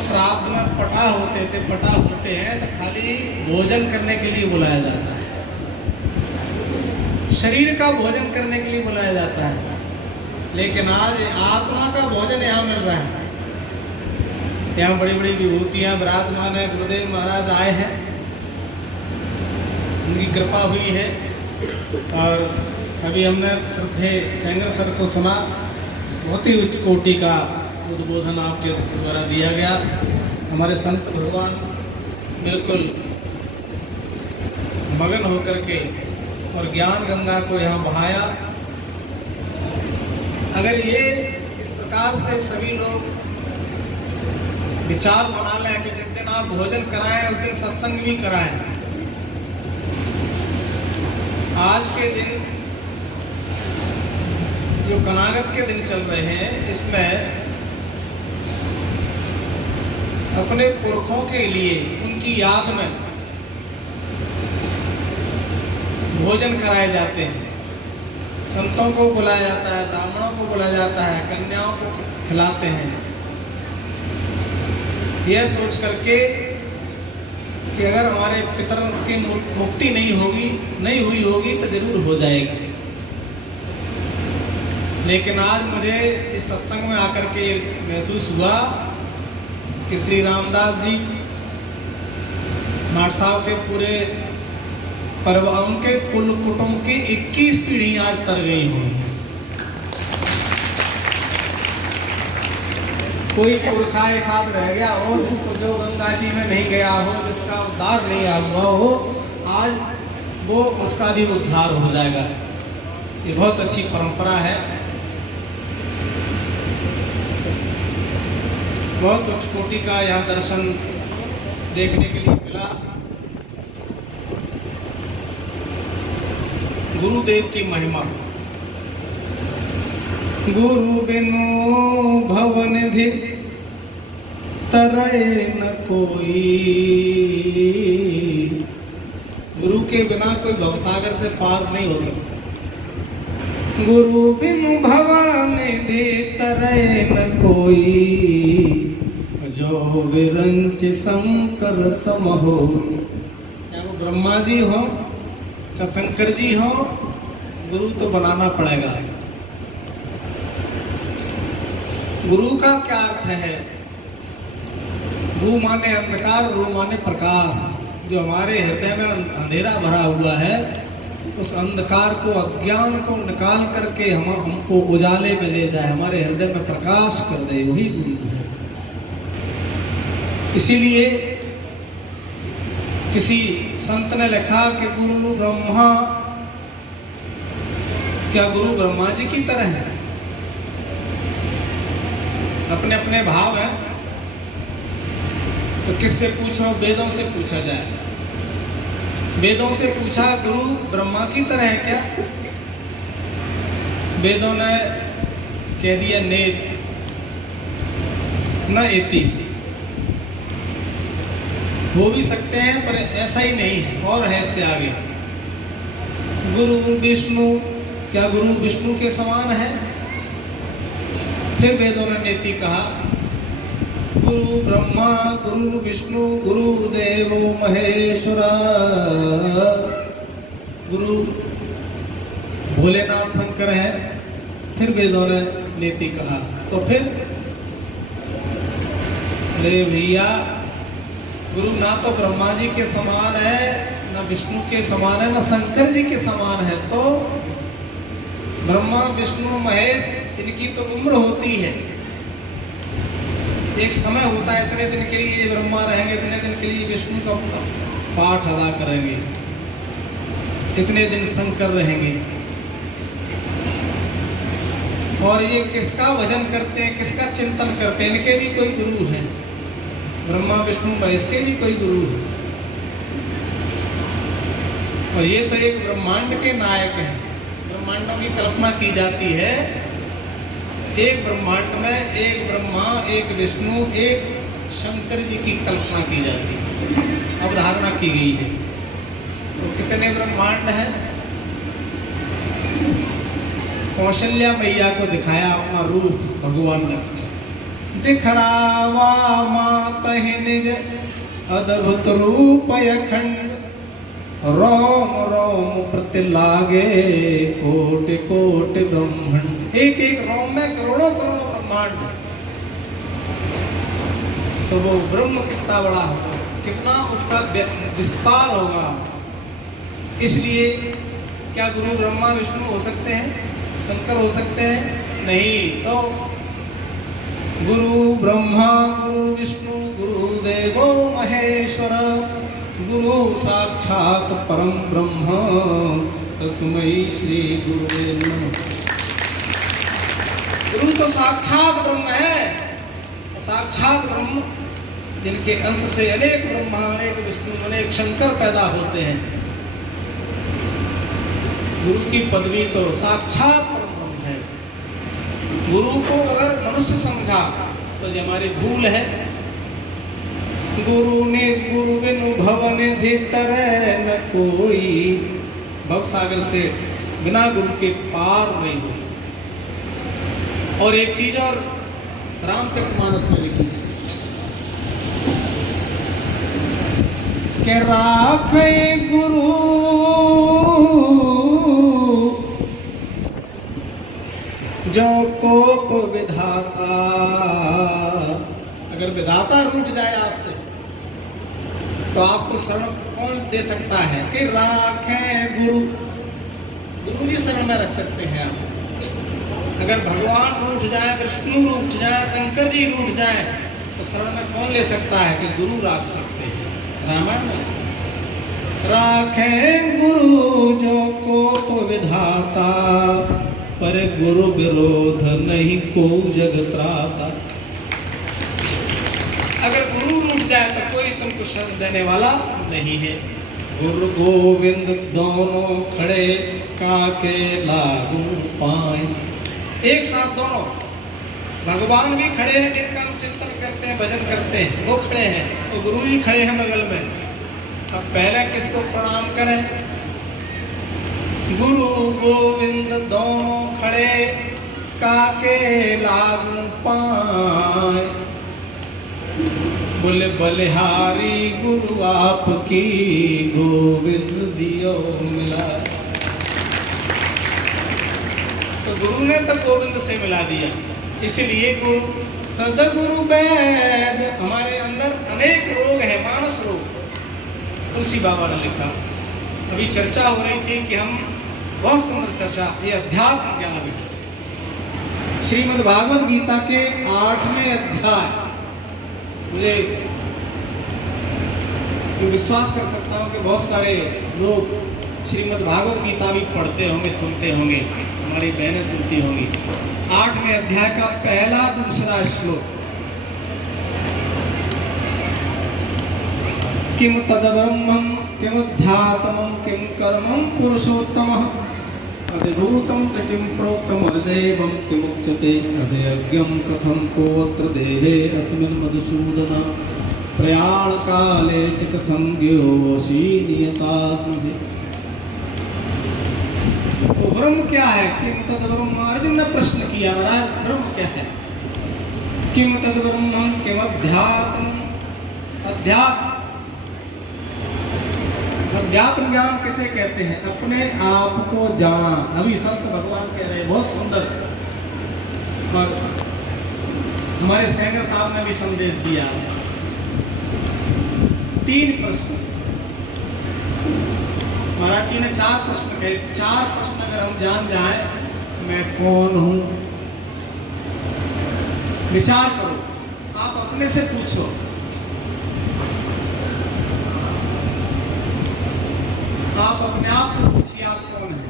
श्राद्ध में पटा होते हैं तो खाली भोजन करने के लिए बुलाया जाता है, शरीर का भोजन करने के लिए बुलाया जाता है। लेकिन आज आत्मा का भोजन यहाँ मिल रहा है। यहाँ बड़ी बड़ी विभूतियाँ विराजमान है। गुरुदेव महाराज आए हैं, उनकी कृपा हुई है। और अभी हमने श्रद्धेय सेंगर सर को सुना, बहुत ही उच्च कोटि का उद्बोधन आपके द्वारा दिया गया। हमारे संत भगवान बिल्कुल मगन होकर के और ज्ञान गंगा को यहाँ बहाया। अगर ये इस प्रकार से सभी लोग विचार बना लें कि जिस दिन आप भोजन कराएं उस दिन सत्संग भी कराएं। आज के दिन जो कनागत के दिन चल रहे हैं, इसमें अपने पुरखों के लिए उनकी याद में भोजन कराए जाते हैं। संतों को बुलाया जाता है, ब्राह्मणों को बुलाया जाता है, कन्याओं को खिलाते हैं, यह सोच करके कि अगर हमारे पितरों की मुक्ति नहीं हुई होगी तो जरूर हो जाएगी। लेकिन आज मुझे इस सत्संग में आकर के महसूस हुआ कि श्री रामदास जी माट साहब के पूरे परिवार, उनके कुल कुटुंब की 21 पीढ़ी आज तर गई होंगी। कोई पुरखा एक हाथ रह गया हो, जिसको जो गंगा जी में नहीं गया हो, जिसका उद्धार नहीं हुआ हो, आज वो उसका भी उद्धार हो जाएगा। ये बहुत अच्छी परंपरा है। बहुत उच्च कोटि का यहाँ दर्शन देखने के लिए मिला। गुरुदेव की महिमा। गुरु बिनु भवन निधि तरय न कोई। गुरु के बिना कोई भवसागर से पार नहीं हो सकता। गुरु बिनु भवन निधि तरय न कोई, जो विरंच शंकर सम हो। चाहे वो ब्रह्मा जी हो चाहे शंकर जी हो, गुरु तो बनाना पड़ेगा। गुरु का क्या अर्थ है? गुरु माने अंधकार, गुरु माने प्रकाश। जो हमारे हृदय में अंधेरा भरा हुआ है, उस अंधकार को, अज्ञान को निकाल करके हमको उजाले में ले जाए, हमारे हृदय में प्रकाश कर दे, वही गुरु है। इसीलिए किसी संत ने लिखा कि गुरु ब्रह्मा, क्या गुरु ब्रह्मा जी की तरह है? अपने अपने भाव है। तो किससे पूछो? वेदों से पूछा जाए। वेदों से पूछा, गुरु ब्रह्मा की तरह है क्या? वेदों ने कह दिया नेत न एति। हो भी सकते हैं पर ऐसा ही नहीं है, और है इससे आगे। गुरु विष्णु, क्या गुरु विष्णु के समान है? फिर वेदों ने नेति कहा, गुरु ब्रह्मा गुरु विष्णु गुरु देवो महेश्वरा। गुरु भोलेनाथ शंकर है। फिर वेदों ने नेति कहा। तो फिर अरे भैया, गुरु ना तो ब्रह्मा जी के समान है, ना विष्णु के समान है, ना शंकर जी के समान है। तो ब्रह्मा विष्णु महेश, इनकी तो उम्र होती है, एक समय होता है, इतने दिन के लिए ब्रह्मा रहेंगे, इतने दिन के लिए विष्णु का पाठ अदा करेंगे, इतने दिन शंकर रहेंगे। और ये किसका भजन करते हैं, किसका चिंतन करते हैं? इनके भी कोई गुरु हैं। ब्रह्मा विष्णु महेश के भी कोई गुरु है। और ये तो एक ब्रह्मांड के नायक हैं। ब्रह्मांडों की कल्पना की जाती है। एक ब्रह्मांड में एक ब्रह्मा, एक विष्णु, एक शंकर जी की कल्पना की जाती है, अवधारणा की गई है। तो कितने ब्रह्मांड हैं? कौशल्या मैया को दिखाया अपना रूप भगवान ने। दिखरावा मात तहि निज अद्भुत रूप अखंड रोम रोम प्रति लागे कोटि कोटि ब्रह्मांड। एक एक रोम में करोड़ों करोड़ों ब्रह्मांड। तो वो ब्रह्म कितना बड़ा होगा, कितना उसका विस्तार होगा। इसलिए क्या गुरु ब्रह्मा विष्णु हो सकते हैं, शंकर हो सकते हैं? नहीं। तो गुरु ब्रह्मा गुरु विष्णु गुरुदेवो महेश्वर गुरु साक्षात परम ब्रह्म तस्मै श्री गुरुवे नमः। गुरु तो साक्षात ब्रह्म है। साक्षात ब्रह्म जिनके अंश से अनेक ब्रह्मा अनेक विष्णु अनेक शंकर पैदा होते हैं। गुरु की पदवी तो साक्षात ब्रह्म है। गुरु को अगर मनुष्य समझा तो ये हमारी भूल है। गुरु ने गुरु बिनु भवन भीतर न कोई। भवसागर से बिना गुरु के पार नहीं हो सकता। और एक चीज और रामचरितमानस में लिखी के राखे गुरु जो कोप विधाता। अगर विधाता रूठ जाए आपसे तो आपको शरण कौन दे सकता है? कि राखे गुरु। गुरु जी शरण में रख सकते हैं आप। अगर भगवान रूठ जाए, विष्णु रूठ जाए, शंकर जी रूठ जाए तो शरण में कौन ले सकता है? कि गुरु रख सकते हैं। रामायण में राखे गुरु जो कोप विधाता पर गुरु विरोध नहीं को जगत त्राता। अगर गुरु रूठ जाए तो कोई तुमको शरण देने वाला नहीं है। गुरु गोविंद दोनों खड़े काके लागू पाए। एक साथ दोनों भगवान भी खड़े हैं जिनका हम चिंतन करते हैं भजन करते हैं, वो खड़े हैं तो गुरु जी खड़े हैं बगल में। अब पहले किसको प्रणाम करें? गुरु गोविंद दोनों खड़े काके लागू पाए। बोले बलिहारी गुरु आपकी गोविंद दियो मिला। तो गुरु ने तो गोविंद से मिला दिया। इसलिए गुरु सदगुरु वैद। हमारे अंदर अनेक रोग है, मानस रोग। तुलसी बाबा ने लिखा। अभी चर्चा हो रही थी कि हम बहुत सुंदर चर्चा, ये अध्यात्म ज्ञान है। श्रीमद् भागवत गीता के 8वें अध्याय। मुझे विश्वास कर सकता हूँ कि बहुत सारे लोग श्रीमद् भागवत गीता भी पढ़ते होंगे, सुनते होंगे, हमारी बहनें सुनती होंगी। 8वें अध्याय का पहला दूसरा श्लोक। किम तद्ब्रह्मं किमध्यात्मं किम कर्मं पुरुषोत्तमः अधिभूतं च किम प्रोक्तम् अदेवं किमुच्यते अदेयज्ञं कथं कोऽत्र देहे अस्मिन् मधुसूदन प्रयाण काले च कथं ज्ञोऽसि नियतात्मभिः। तो ब्रह्म क्या है? किम तद्ब्रह्म। अर्जुन ने प्रश्न किया, महाराज ब्रह्म क्या है? किम तद्ब्रह्मं किमध्यात्मं। अध्यात्म, अध्यात्म ज्ञान किसे कहते हैं? अपने आप को जाना। अभी संत भगवान कह रहे हैं, बहुत सुंदर। और हमारे सेंगर साहब ने भी संदेश दिया। 3 प्रश्न महाराज जी ने 4 प्रश्न कहे। 4 प्रश्न अगर हम जान जाएं, मैं कौन हूं, विचार करो, आप अपने से पूछो। आप अपने आप से पूछिए आप कौन है।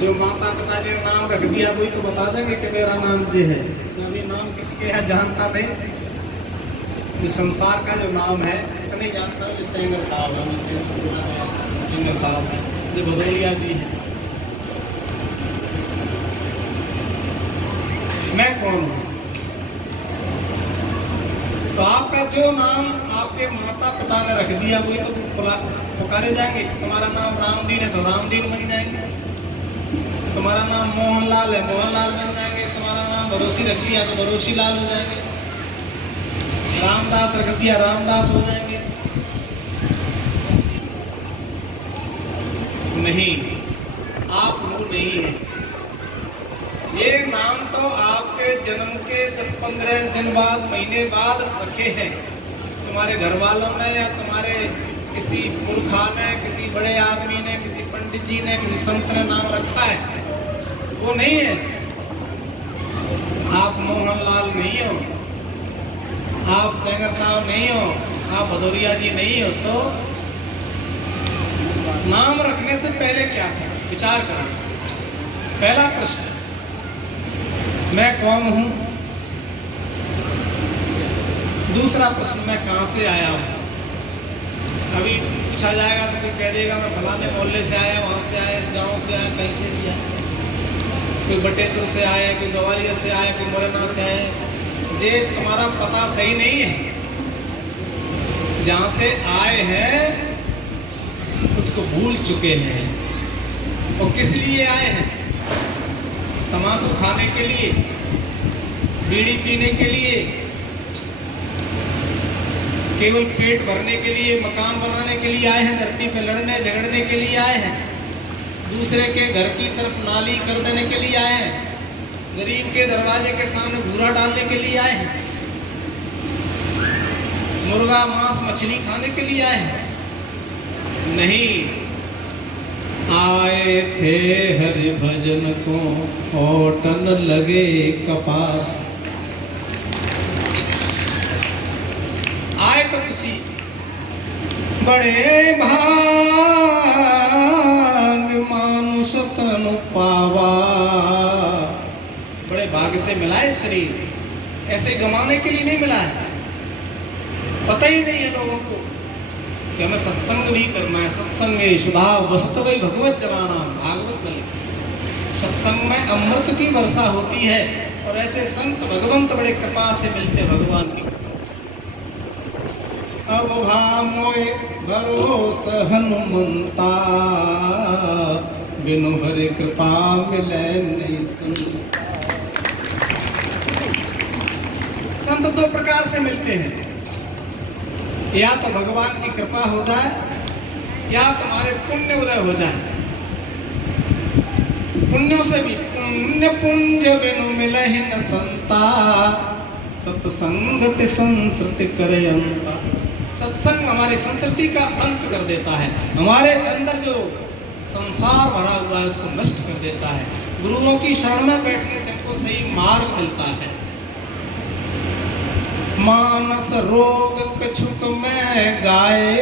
जो माता पिता जी ने नाम रख दिया वही तो बता देंगे कि मेरा नाम ये है। अभी नाम किसी के यहाँ जानता नहीं। इस संसार का जो नाम है नहीं जानता। सेंगर साहब है, साहब है, जो भदौलिया जी है। मैं कौन हूँ? तो आपका जो नाम आपके माता पिता ने रख दिया वही तो पुकारे जाएंगे। तुम्हारा नाम रामदीन है तो रामदीन बन जाएंगे। तुम्हारा नाम मोहनलाल है, मोहनलाल बन जाएंगे। तुम्हारा नाम भरोसी रख दिया तो भरोसी लाल हो जाएंगे। रामदास रख दिया, रामदास हो जाएंगे। नहीं, आप वो नहीं है। ये नाम तो आपके जन्म के 10-15 दिन बाद, महीने बाद रखे हैं तुम्हारे घर वालों ने, या तुम्हारे किसी पुरखा ने, किसी बड़े आदमी ने, किसी पंडित जी ने, किसी संत ने नाम रखा है, वो नहीं है। आप मोहनलाल नहीं हो, आप सेंगर साहब नहीं हो, आप भदौरिया जी नहीं हो। तो नाम रखने से पहले क्या था, विचार करें। पहला प्रश्न, मैं कौन हूं? दूसरा प्रश्न, मैं कहां से आया हूं? अभी पूछा जाएगा तो कोई कह देगा मैं फलाने मोहल्ले से आया, वहां से आया, इस गांव से आया, कहीं से भी आया। कोई बटेश्वर से आया, कोई ग्वालियर से आया, कोई मुरैना से आया। ये तुम्हारा पता सही नहीं है। जहां से आए हैं उसको भूल चुके हैं। और किस लिए आए हैं? तंबाकू खाने के लिए, बीड़ी पीने के लिए, केवल पेट भरने के लिए, मकान बनाने के लिए आए हैं, धरती पे लड़ने झगड़ने के लिए आए हैं, दूसरे के घर की तरफ नाली कर देने के लिए आए हैं, गरीब के दरवाजे के सामने घूरा डालने के लिए आए हैं, मुर्गा मांस मछली खाने के लिए आए हैं? नहीं, आए थे हरि भजन को ओटन लगे कपास। आए तो किसी बड़े भाग मानुष तनु पावा, बड़े भाग्य से मिला है शरीर, ऐसे गंवाने के लिए नहीं मिला है। पता ही नहीं है लोगों को कि हमें सत्संग भी करना है। सत्संग सुधा वसत वही भगवत जनाना, भागवत बोले सत्संग में अमृत की वर्षा होती है। और ऐसे संत भगवंत बड़े कृपा से मिलते भगवान की कृपा से। अब भामोय भरोस हनुमंता, बिनु हरि कृपा मिले नहीं संत। संत दो प्रकार से मिलते हैं, या तो भगवान की कृपा हो जाए, या तुम्हारे पुण्य उदय हो जाए। पुण्यों से भी, पुण्य पुंज बिनु मिलहि न संता, सत्संगति संस्कृति करे अंता। सत्संग हमारी संस्कृति का अंत कर देता है, हमारे अंदर जो संसार भरा हुआ है उसको नष्ट कर देता है। गुरुओं की शरण में बैठने से हमको सही मार्ग मिलता है। मानस रोग कछुक में गाए,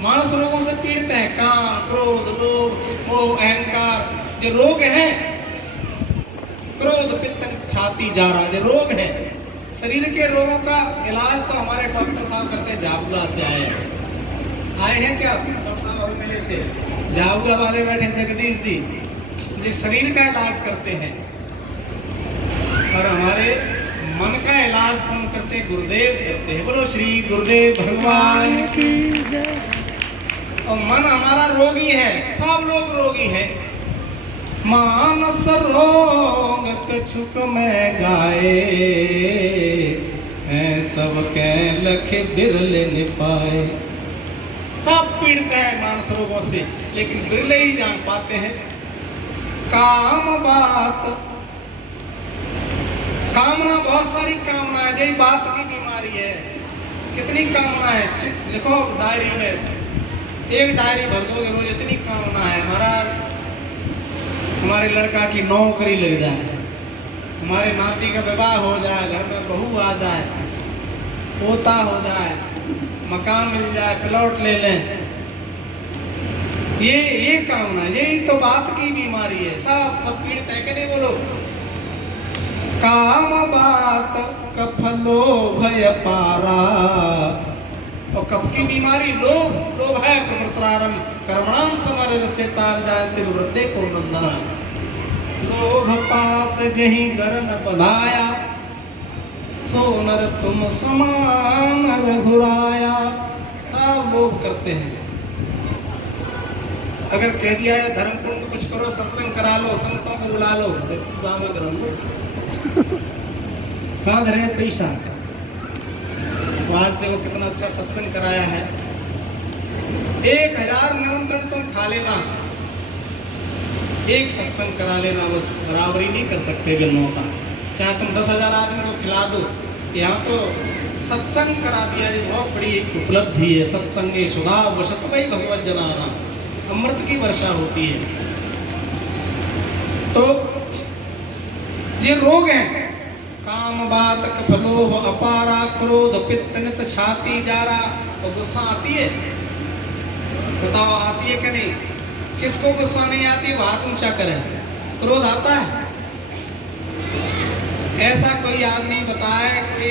मानस रोगों से पीड़ित है, काम क्रोध लोभ मोह अहंकार, जो रोग है, क्रोध पित्त छाती जा रहा, जो रोग है। शरीर के रोगों का इलाज तो हमारे डॉक्टर साहब करते हैं। जाबुआ से आए हैं क्या डॉक्टर साहब? अभी मिले थे जाबुआ वाले बैठे जगदीश जी, जो शरीर का इलाज करते हैं। और हमारे मन का इलाज कौन करते हैं? गुरुदेव करते हैं। बोलो श्री गुरुदेव भगवान की जय। और मन हमारा रोगी है, सब लोग रोगी है। मानस रोग कछुक में गाए, सब के लखे बिरले निपाए। सब पीड़ित है मानस रोगों से, लेकिन बिरले ही जान पाते हैं। काम बात, कामना, बहुत सारी कामना है, यही बात की बीमारी है। कितनी कामना है, लिखो डायरी में, एक डायरी भर दोगे रोज, इतनी कामना है। महाराज हमारे लड़का की नौकरी लग जाए, हमारे नाती का विवाह हो जाए, घर में बहू आ जाए, पोता हो जाए, मकान मिल जाए, प्लॉट ले लें। ये कामना, यही तो बात की बीमारी है। सब पीड़ित है कि नहीं? बोलो। काम बात कफलो भय पारा, और कब की बीमारी? लोभ। लोभ है प्रवृत्तारंभ कर्मणाम समरजस्य तार जायते वृद्धे को नंदना। लोभ पास जहीं गरन बधाया, सो नर तुम समान रघुराया। सब लोभ करते हैं। अगर कह दिया है धर्म कुंड कुछ करो, सत्संग करा लो, संतों को बुला लो, गाँव में ग्रंथ कहाँ धरे पैसा। तो आज देखो कितना अच्छा सत्संग कराया है। 1000 निमंत्रण तुम खा लेना, एक सत्संग करा लेना, बस बराबरी नहीं कर सकते बिल्लों का। चाहे तुम 10,000 आदमी को खिला दो। यहाँ तो सत्संग करा दिया, ये बहुत बड़ी एक उपलब्धि है। सत्संगे सुधा वशत भाई भगवत जनाना, अमृत की वर्षा होती है। तो ये रोग हैं, काम बात कफलोभ अपारा, क्रोध पित्त नित छाती जारा। तो गुस्सा आती है, बताओ आती है कि नहीं? किसको गुस्सा नहीं आती? हाथ ऊंचा करें। क्रोध आता है? ऐसा कोई आदमी बताए कि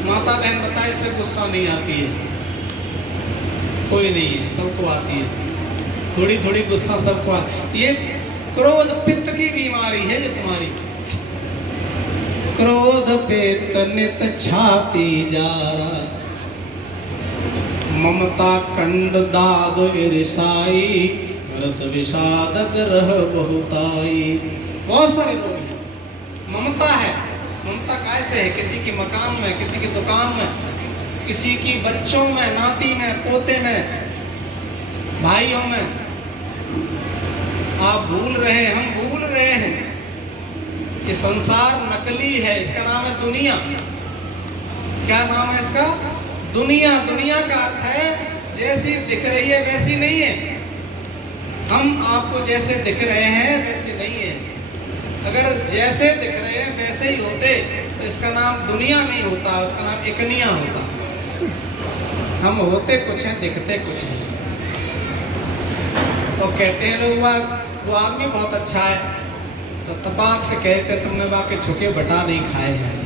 माता बहन बताए इससे गुस्सा नहीं आती है? कोई नहीं है, सबको आती है, थोड़ी थोड़ी गुस्सा सबको आती है। ये क्रोध पित्त की बीमारी है ये तुम्हारी। क्रोध पित्त नित छाती जारा, ममता कंड दाद ईर्षाई, रस विषाद ग्रह बहुताई। बहुत सारे लोग हैं, ममता है। ममता कैसे है? किसी की मकान में, किसी की दुकान में, किसी की बच्चों में, नाती में, पोते में, भाइयों में। आप भूल रहे हैं, हम भूल रहे हैं कि संसार नकली है, इसका नाम है दुनिया। क्या नाम है इसका? दुनिया। दुनिया का अर्थ है जैसी दिख रही है वैसी नहीं है। हम आपको जैसे दिख रहे हैं वैसे नहीं है। अगर जैसे दिख रहे हैं वैसे ही होते तो इसका नाम दुनिया नहीं होता, उसका नाम एकनिया होता। हम होते कुछ हैं, दिखते कुछ हैं। तो कहते हैं लोग वो आदमी बहुत अच्छा है, तो तपाक से कहते तुमने वाकई छुके बटा नहीं खाए हैं।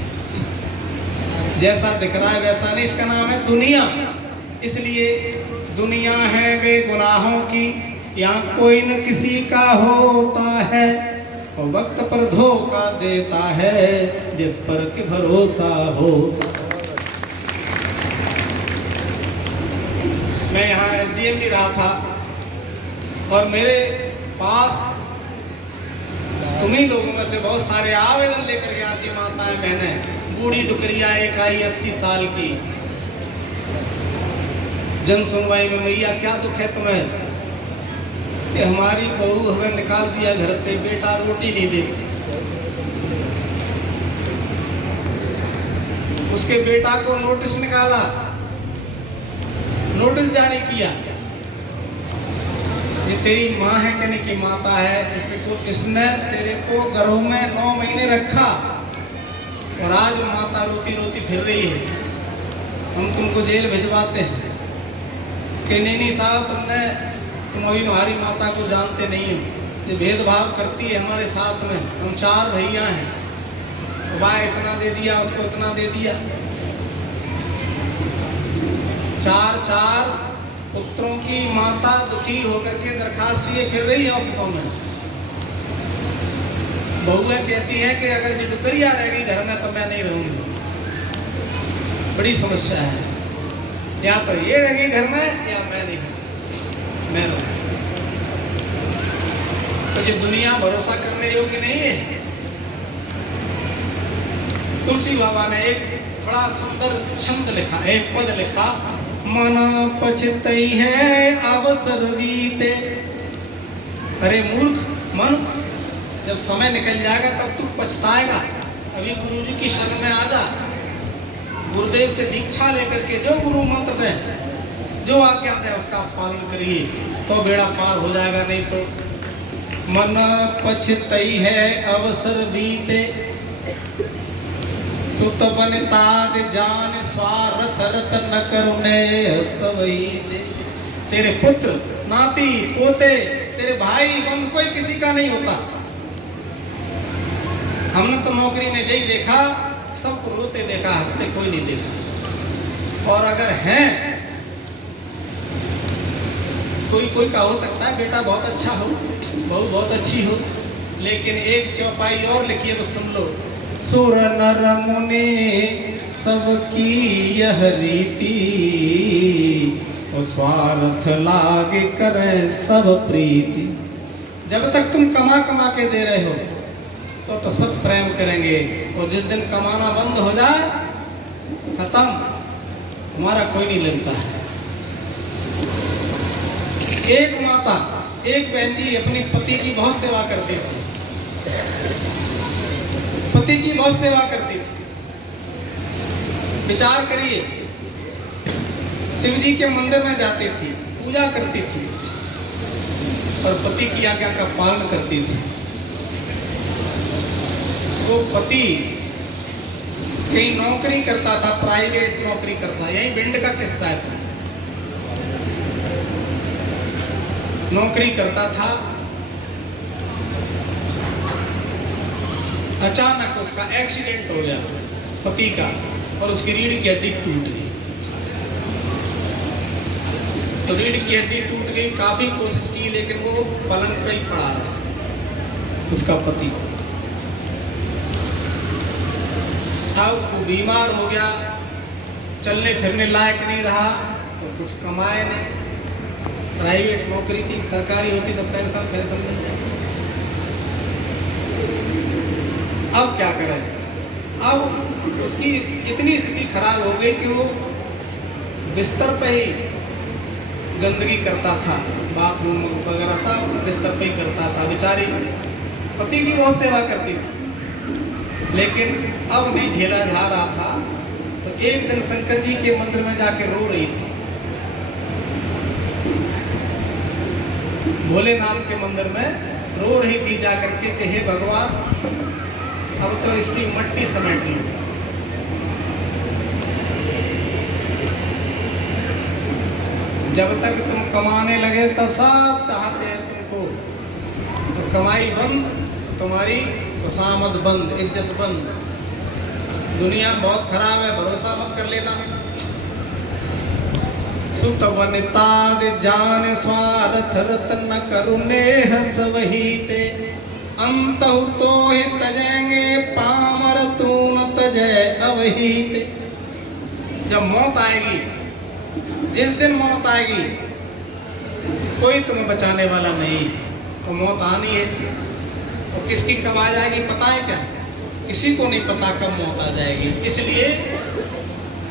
जैसा दिख रहा है वैसा नहीं, इसका नाम है दुनिया। इसलिए दुनिया है वे गुनाहों की, यहाँ कोई न किसी का होता है, और वक्त पर धोखा देता है जिस पर कि भरोसा हो। मैं यहाँ SDM भी रहा था और मेरे पास तुम्हीं लोगों में से बहुत सारे आवेदन लेकर के आती माताएं बहनें। बूढ़ी डुकरिया एक आई 80 साल की, जन सुनवाई में, मैया क्या दुख है तुम्हें? कि हमारी बहू हमें निकाल दिया घर से, बेटा रोटी नहीं देती। उसके बेटा को नोटिस निकाला, नोटिस जारी किया, ये तेरी माँ है कहने की माता है, इसने तेरे को घरों में 9 महीने रखा और आज माता रोती रोती फिर रही है, हम तुमको जेल भिजवाते हैं। कि नहीं साहब, तुम अभी हमारी माता को जानते नहीं हो, ये भेदभाव करती है हमारे साथ में। हम 4 भैया हैं, भाई इतना दे दिया, उसको इतना दे दिया। 4 पुत्रों की माता दुखी होकर के दरखास्त लिए फिर रही है ऑफिसों में। बहुएं कहती हैं कि अगर ये डुकरिया रहेगी घर में तो मैं नहीं रहूंगी। बड़ी समस्या है, या तो ये रहेगी घर में या मैं नहीं रहूंगी, मैं रहूंगी। तो ये दुनिया भरोसा करने योग्य नहीं है। तुलसी बाबा ने एक बड़ा सुंदर छंद लिखा, एक पद लिखा, मन पछतई है अवसर बीते। अरे मूर्ख मन, जब समय निकल जाएगा तब तू पछताएगा। अभी गुरुजी की शरण में आ जा, गुरुदेव से दीक्षा लेकर के जो गुरु मंत्र दे, जो आज्ञा दे उसका पालन करिए तो बेड़ा पार हो जाएगा। नहीं तो मन पछतई है अवसर बीते, सुत बनिताद जान स्वार्थ रत न करुणे सवई दे। तेरे पुत्र, नाती, पोते, तेरे भाई बंधु कोई किसी का नहीं होता। हमने तो नौकरी में यही देखा, सबको रोते देखा, हंसते कोई नहीं देखा। और अगर हैं कोई का हो सकता है बेटा बहुत अच्छा हो, बहू बहुत अच्छी हो, लेकिन एक चौपाई और लिखिए तो सुन लो। सुर नर मुनि सबकी यह रीति, और स्वार्थ लागे करे सब प्रीति। जब तक तुम कमा कमा के दे रहे हो तो सब प्रेम करेंगे, और जिस दिन कमाना बंद हो जाए खत्म, हमारा कोई नहीं लगता है। एक माता, एक बहन जी अपनी पति की बहुत सेवा करती थी, पति की बहुत सेवा करती थी। विचार करिए, शिव जी के मंदिर में जाती थी, पूजा करती थी और पति की आज्ञा का पालन करती थी। वो पति कहीं नौकरी करता था, प्राइवेट नौकरी करता, यही भिंड का किस्सा है। नौकरी करता था, अचानक उसका एक्सीडेंट हो गया पति का, और उसकी रीढ़ की हड्डी टूट गई। तो रीढ़ की हड्डी टूट गई, काफी कोशिश की लेकिन वो पलंग पे ही पड़ा रहा उसका पति। अब वो बीमार हो गया, चलने फिरने लायक नहीं रहा और कुछ कमाए नहीं। प्राइवेट नौकरी थी, सरकारी होती तो पेंशन मिल जाती। अब क्या करें? अब उसकी इतनी स्थिति खराब हो गई कि वो बिस्तर पे ही गंदगी करता था, बाथरूम वगैरह सब बिस्तर पे ही करता था। बेचारी पति की बहुत सेवा करती थी लेकिन अब नहीं झेला जा रहा था। तो एक दिन शंकर जी के मंदिर में जाके रो रही थी, भोलेनाथ के मंदिर में रो रही थी जाकर के, हे भगवान अब तो इसकी मट्टी समेट लो। जब तक तुम कमाने लगे तब सब चाहते हैं तुमको, तो कमाई बंद, तुम्हारी खुशामद बंद, इज्जत बंद। दुनिया बहुत खराब है, भरोसा मत कर लेना। सुत वनिताद जान स्वार्थ रतन करुणे हस वही ते, अंत तो ही तजेंगे पामर तू न तजय अवही ते। जब मौत आएगी, जिस दिन मौत आएगी कोई तुम्हें बचाने वाला नहीं, तो मौत आनी है। और किसकी कब आ जाएगी पता है क्या? किसी को नहीं पता कब मौत आ जाएगी। इसलिए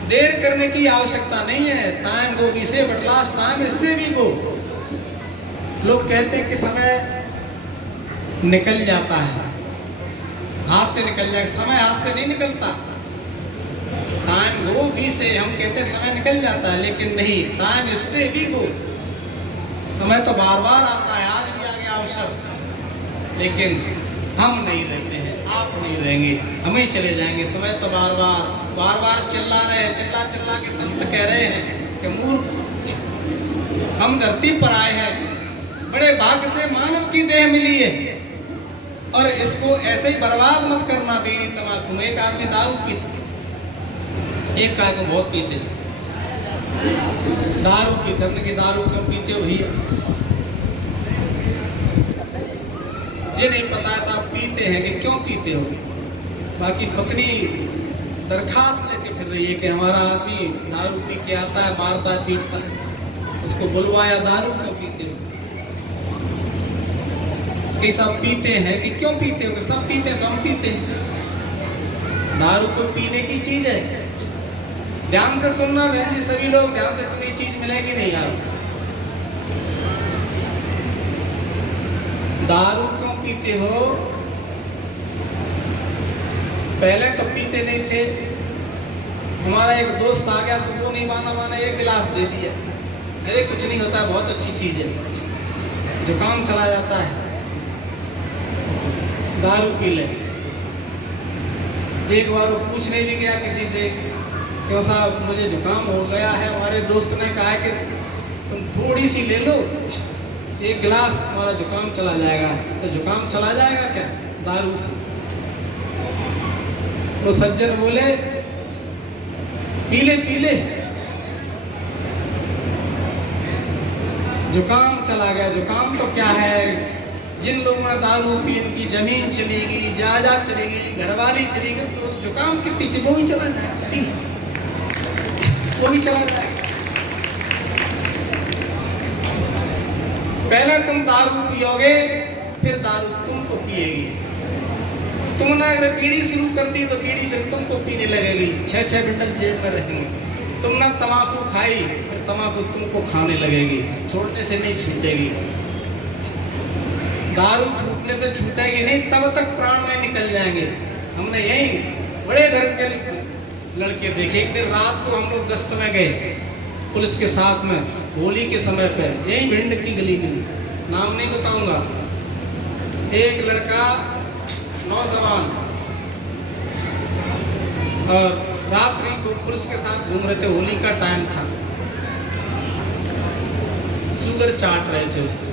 देर करने की आवश्यकता नहीं है। टाइम गो बी से but last time stay we go. लोग कहते हैं कि समय निकल जाता है, हाथ से निकल जाएगा। समय हाथ से नहीं निकलता। टाइम गो बी से हम कहते हैं समय निकल जाता है, लेकिन नहीं, टाइम स्टे वी गो। समय तो बार बार आता है, आज भी आ गया अवसर, लेकिन हम नहीं रहते हैं, आप नहीं रहेंगे, हम ही चले जाएंगे। समय तो बार बार चिल्ला रहे हैं, चिल्ला के संत कह रहे हैं कि मूर्ख, हम धरती पर आए हैं, बड़े भाग्य से मानव की देह मिली है और इसको ऐसे ही बर्बाद मत करना। बीड़ी तंबाकू, एक आदमी दारू पीता, एक काय को बहुत पीते थे, दारू पीते। हमने कि दारू क्यों पीते हो भैया? ये नहीं पता साहब पीते हैं कि क्यों पीते हो। बाकी पत्नी दरखास्त लेके फिर रही है कि हमारा आदमी दारू पी के आता है, मारता है, पीटता है, उसको बुलवाया, दारू क्यों पीते हो? कि सब पीते हैं कि क्यों पीते हो? सब पीते, सब पीते हैं। दारू को पीने की चीज है। ध्यान से सुनना बहन जी, सभी लोग ध्यान से सुनिए, चीज मिलेगी नहीं यार। दारू क्यों पीते हो? पहले तो पीते नहीं थे। हमारा एक दोस्त आ गया, सबको नहीं माना, एक गिलास दे दिया, अरे कुछ नहीं होता, बहुत अच्छी चीज है, जुकाम चला जाता है, दारू पी ले। एक बार वो पूछने भी गया किसी से, क्यों साहब मुझे जुकाम हो गया है। हमारे दोस्त ने कहा कि तुम थोड़ी सी ले लो, एक गिलास, हमारा जुकाम चला जाएगा। तो जुकाम चला जाएगा क्या दारू से? तो सज्जन बोले पी ले। जुकाम चला गया। जुकाम तो क्या है, जिन लोगों ने दारू पी, इनकी जमीन चलेगी, जायदाद चलेगी, घरवाली चलेगी, तो जुकाम के पीछे वो भी चला जाएगा, वो भी चला जाएगा। पहले तुम दारू पियोगे, फिर दारू तुमको पिएगी। तुमने अगर बीड़ी शुरू कर दी तो बीड़ी फिर तुमको पीने लगेगी, 6-6 बंडल जेब में रहेंगे। तुमने तम्बाकू खाई, फिर तम्बाकू तुमको खाने लगेगी, छोड़ने से नहीं छूटेगी। दारू छूटने से छूटेगी नहीं, तब तक प्राण में निकल जाएंगे। हमने यही बड़े घर के लड़के देखे। एक दिन रात को हम लोग गश्त में गए पुलिस के साथ में, होली के समय पे, यही भिंड की गली में, नाम नहीं बताऊंगा। एक लड़का नौजवान और रात्रि को पुलिस के साथ घूम रहे थे, होली का टाइम था, शुगर चाट रहे थे उसको।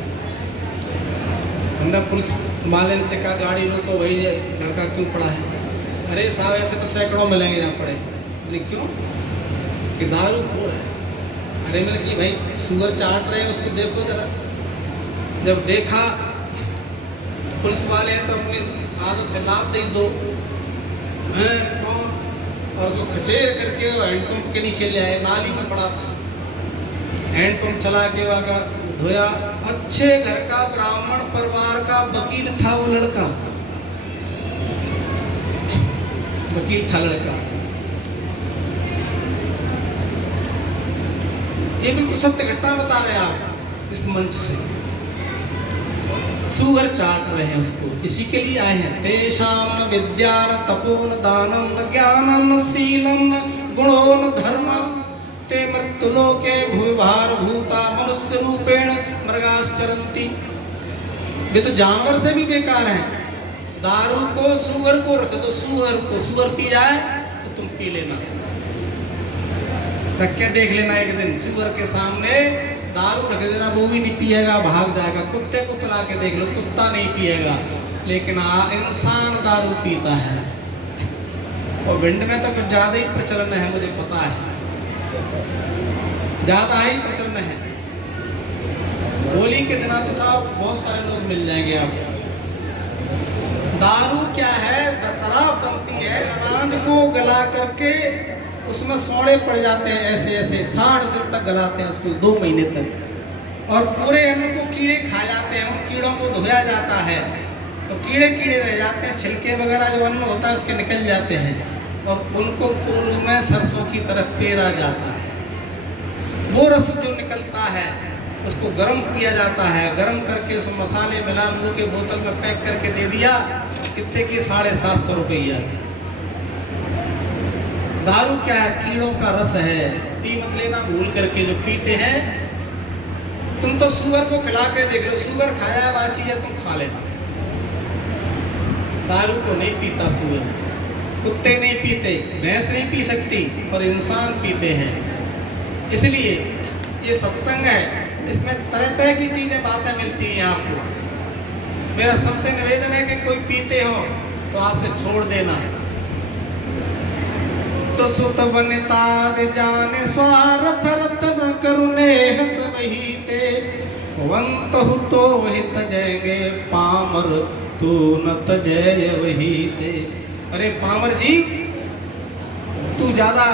हमने पुलिस वाले से कहा गाड़ी रोको, वही लड़का क्यों पड़ा है? अरे साहब ऐसे तो सैकड़ों मिलेंगे यहाँ पड़े। बोले क्यों? कि दारू खोर है। अरे मैंने कि भाई शुगर चाट रहे हैं उसको देखो जरा। जब देखा पुलिस वाले हैं तो अपनी आदत से लात दे दो और उसको खचेर करके हैंडपम्प के नीचे ले आए, नाली में पड़ा था। हैंडपम्प चला के वहाँ धोया। अच्छे घर का ब्राह्मण परिवार का वकील था वो लड़का, वकील था लड़का। ये बिल्कुल सत्य घटना बता रहे हैं आप इस मंच से। सुगर चाट रहे हैं उसको, इसी के लिए आए हैं। तेषाम न विद्या न तपो न दानम न ज्ञानम न शीलम न गुणो न धर्म ते मृत्युलोके भूभार भूता मनुष्य रूपेण मृगाश्चरन्ति। वे तो जानवर से भी बेकार हैं। दारू को सुअर को रख दो, सुअर पी जाए तो तुम पी लेना, रख के देख लेना। एक दिन सुअर के सामने दारू रख देना, वो भी नहीं पिएगा, भाग जाएगा। कुत्ते को पिला के देख लो, कुत्ता नहीं पिएगा। लेकिन इंसान दारू पीता है। और भिंड में तो कुछ ज्यादा ही प्रचलन है, मुझे पता है, ज्यादा ही प्रचलन है। होली के दिन तो साहब बहुत सारे लोग मिल जाएंगे आपको। दारू क्या है? शराब बनती है, अनाज को गला करके उसमें सोड़े पड़ जाते हैं, ऐसे ऐसे 60 दिन तक गलाते हैं उसको, 2 महीने तक। और पूरे अन्न को कीड़े खा जाते हैं, उन कीड़ों को धोया जाता है तो कीड़े कीड़े रह जाते हैं, छिलके वगैरह जो अन्न होता है उसके निकल जाते हैं और उनको कोलू में सरसों की तरफ पेरा जाता है। वो रस जो निकलता है उसको गर्म किया जाता है, गर्म करके उसमें मसाले मिला मुँह के बोतल में पैक करके दे दिया। कितने की? 750 रुपया। दारू क्या है? कीड़ों का रस है। पी मत लेना भूल करके, जो पीते हैं। तुम तो सुअर को खिला के देख लो, सुअर खाया बाची है, तुम खा लेना। दारू को नहीं पीता सुअर, कुत्ते नहीं पीते, भैंस नहीं पी सकती, पर इंसान पीते हैं। इसलिए ये सत्संग है, इसमें तरह तरह की चीजें बातें मिलती हैं आपको। मेरा सबसे निवेदन है कि कोई पीते हो तो आज से छोड़ देना। तो सुत वनिता जाने स्वार्थ रतन करुणे हस वही ते वंत हो तो वही तजेंगे पामर तू न तजय वही ते। अरे पामर जी, तू ज्यादा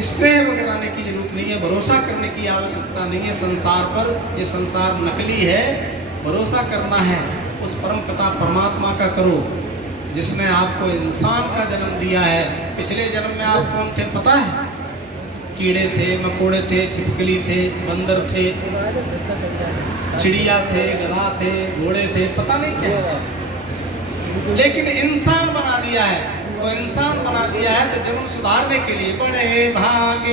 स्नेह कराने की जरूरत नहीं है, भरोसा करने की आवश्यकता नहीं है संसार पर। ये संसार नकली है, भरोसा करना है उस परम पिता परमात्मा का करो जिसने आपको इंसान का जन्म दिया है। पिछले जन्म में आप कौन थे पता है? कीड़े थे, मकोड़े थे, छिपकली थे, बंदर थे, चिड़िया थे, गधा थे, घोड़े थे, पता नहीं क्या। लेकिन इंसान बना दिया है, तो इंसान बना दिया है तो जन्म सुधारने के लिए। बड़े भाग्य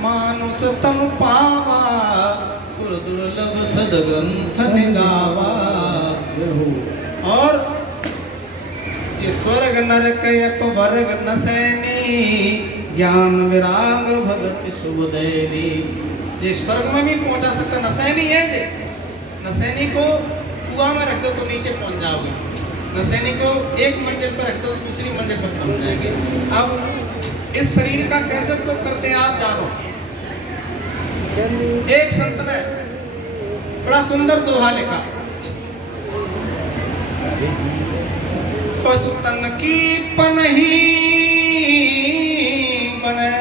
मानुष तम पावा सुर दुर्लभ सदग्रंथ निगावा। और ये स्वर्ग नरक अपवर्ग नसैनी ज्ञान विराग भगत शुभदैनी। ये स्वर्ग में भी पहुंचा सकता, नसैनी है ये। नसैनी को कुआं में रख दो तो नीचे पहुंच जाओगे, नसैनी को एक मंजिल पर रख दो तो दूसरी मंजिल पर पहुंच जाएंगे। अब इस शरीर का कैसे उपयोग करते हैं आप जानो। एक संत ने बड़ा सुंदर दोहा लिखा, पशु तन की पनही बने।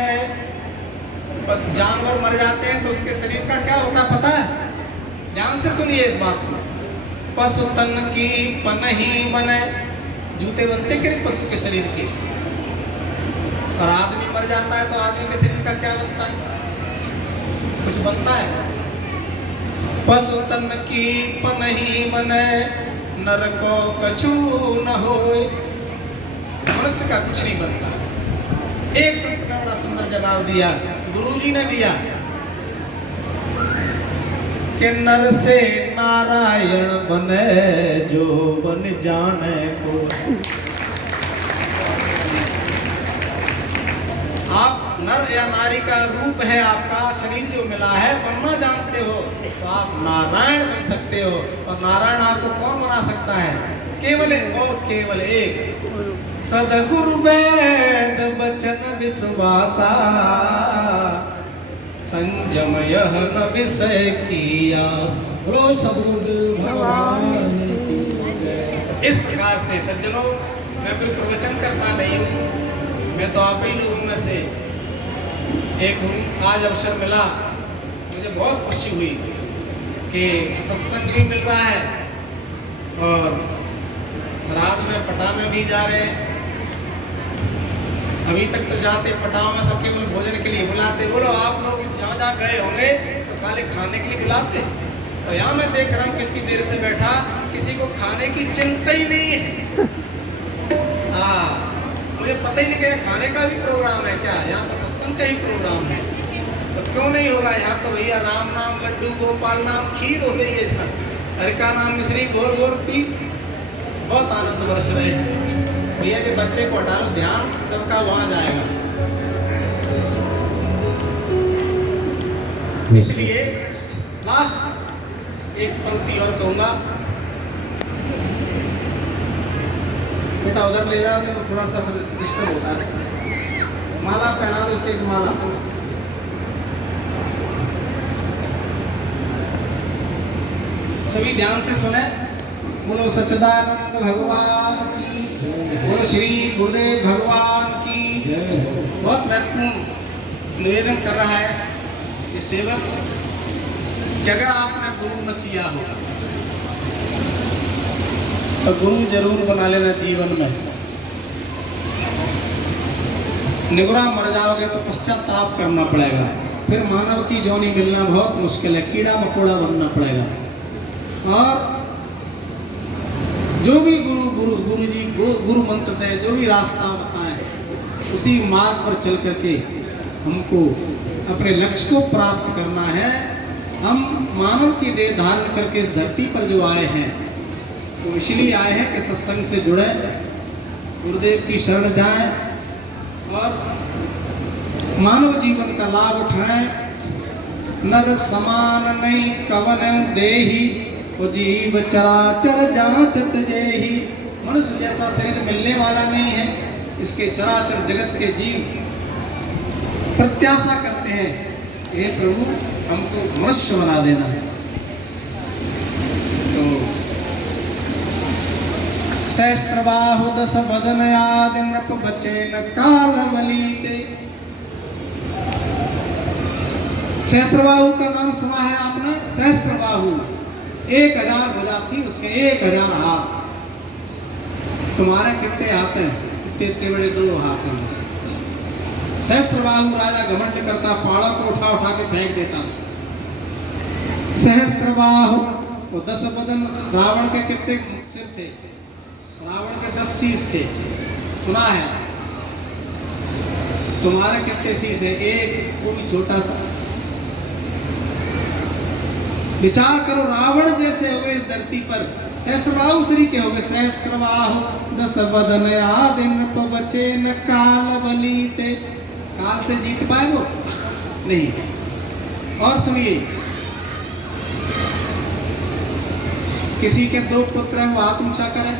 बस जानवर मर जाते हैं तो उसके शरीर का क्या होता है पता है? ध्यान से सुनिए इस बात को। पशु तन की पनही बने, जूते बनते कि नहीं पशु के शरीर के? और आदमी मर जाता है तो आदमी के शरीर का क्या बनता है? कुछ बनता है? पशु तन की पनही बने, नर को कछु न होय। मनुष्य का कुछ नहीं बनता। एक संत का बड़ा सुंदर जवाब दिया, गुरुजी ने दिया कि नर से नारायण बने जो बन जाने को। आप नर या नारी का रूप है, आपका शरीर जो मिला है, बनना जानते हो तो आप नारायण बन सकते हो। और नारायण आपको कौन बना सकता है? केवल और केवल एक, सदगुरु वेद बचन विश्वासा, संयम यह न विषय की आस। बोलो सद्गुरुदेव भगवान की जय। इस प्रकार से सज्जनों, मैं कोई प्रवचन करता नहीं हूँ, मैं तो आप ही लोगों में से एक हूँ। आज अवसर मिला, मुझे बहुत खुशी हुई कि सत्संग भी मिल रहा है और श्राद्ध में पटा में भी जा रहे हैं। अभी तक तो जाते पटाओं में तो केवल भोजन के लिए बुलाते। बोलो आप लोग जहाँ जहाँ गए होंगे तो खाली खाने के लिए बुलाते। तो यहाँ मैं देख रहा हूँ कितनी देर से बैठा, किसी को खाने की चिंता ही नहीं है। हाँ, मुझे पता ही नहीं कि खाने का भी प्रोग्राम है क्या? यहाँ तो सत्संग का ही प्रोग्राम है, तो क्यों नहीं होगा? यहाँ तो भैया राम नाम, लड्डू गोपाल नाम, खीर हो रही है, हर का नाम मिश्री घोर घोर पी, बहुत आनंद बरस रहे हैं। भैया ये बच्चे को हटा लो, ध्यान सबका वहां जाएगा। इसलिए लास्ट एक पंक्ति और कहूंगा। बेटा उधर ले जाओ, तो थोड़ा सा डिस्टर्ब होता है। माला पहना दो उसके, माला सभी ध्यान से सुने। बोलो सच्चिदानंद भगवान की, बोलो श्री गुरुदेव भगवान की। बहुत महत्वपूर्ण निवेदन कर रहा है ये सेवक कि अगर आपने गुरु न किया हो तो गुरु जरूर बना लेना जीवन में। निगुरा मर जाओगे तो पश्चाताप करना पड़ेगा, फिर मानव की जोनी मिलना बहुत मुश्किल है, कीड़ा मकोड़ा बनना पड़ेगा। और जो भी गुरु मंत्र दें, जो भी रास्ता बताएं, उसी मार्ग पर चल करके हमको अपने लक्ष्य को प्राप्त करना है। हम मानव की देह धारण करके इस धरती पर जो आए हैं, तो इसलिए आए हैं कि सत्संग से जुड़े, गुरुदेव की शरण जाएं और मानव जीवन का लाभ उठाएं। नर समान नहीं कवन देही, वो जीव चराचर जांचत जेहि। मनुष्य जैसा शरीर मिलने वाला नहीं है, इसके चराचर जगत के जीव प्रत्याशा करते हैं, हे प्रभु हमको मनुष्य बना देना। तो सहस्रबाहु दस बदन आदि नृप बचे न काल मलीते। सहस्रबाहु का नाम सुना है आपने? सहस्रबाहु 1000 भुजा थी उसके, 1000 हाथ। तुम्हारे कितने हाथ हैं? इतने बड़े 2 हाथ हैं बस। सहस्रबाहु राजा घमंड करता, पहाड़ों को उठा उठा के फेंक देता। सहस्रबाहु वो 10 बदन। रावण के कितने सिर थे? रावण के 10 शीश थे, सुना है। तुम्हारे कितने शीश है? एक, वो भी छोटा सा। विचार करो, रावण जैसे हो गए इस धरती पर, सहस्रबाहु श्री के हो गए। सहस्रबाहु 10 बदन आदि नृप बचे न काल बलीते। काल से जीत पाए वो नहीं। और सुनिए, किसी के 2 पुत्र हैं, वो हाथ ऊंचा करें।